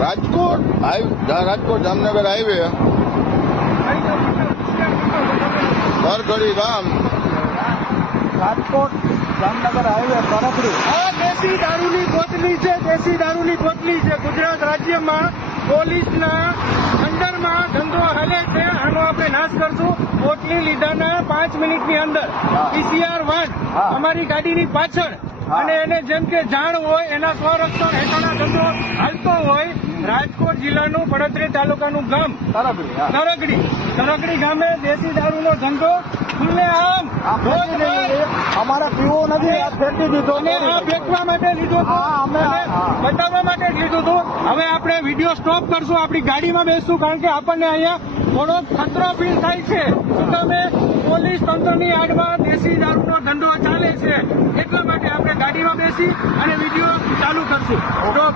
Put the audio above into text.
Rajkot Jamnagar highway સરગડી ગામ, Rajkot Jamnagar highway તરફડી. આ દેશી દારૂની બોટલી છે, દેશી દારૂની બોટલી છે. ગુજરાત રાજ્યમાં પોલીસના અંડરમાં ધંધો હાલે છે. આનો આપણે નાશ કરશું. બોટલી લીધાના 5 મિનિટની અંદર PCR 1 અમારી ગાડીની પાછળ, અને એને જેમ કે જાણ હોય એના સ્વરક્ષણ હેઠળનો ધંધો હાલતો હોય. રાજકોટ જિલ્લાનું પડતરી તાલુકાનું ગામ સરગડી ગામે દેશી દારૂનો ધંધો ખુલ્લેઆમ અમારે પીવો નથી. આ ફેંકી દીધો અને આ ફેંકવા માટે લીધો હતો, અમે બતાવવા માટે જ લીધું હતું. હવે આપણે વિડીયો સ્ટોપ કરશું, આપણી ગાડીમાં બેસશું, કારણ કે આપણને અહીંયા થોડો ખતરો ફીલ થાય છે. તમે પોલીસ તંત્રની આડમાં દેશી દારૂનો ધંધો ચાલે છે, એટલા માટે આપણે ગાડીમાં બેસી અને વિડીયો ચાલુ કરશું. સ્ટોપ.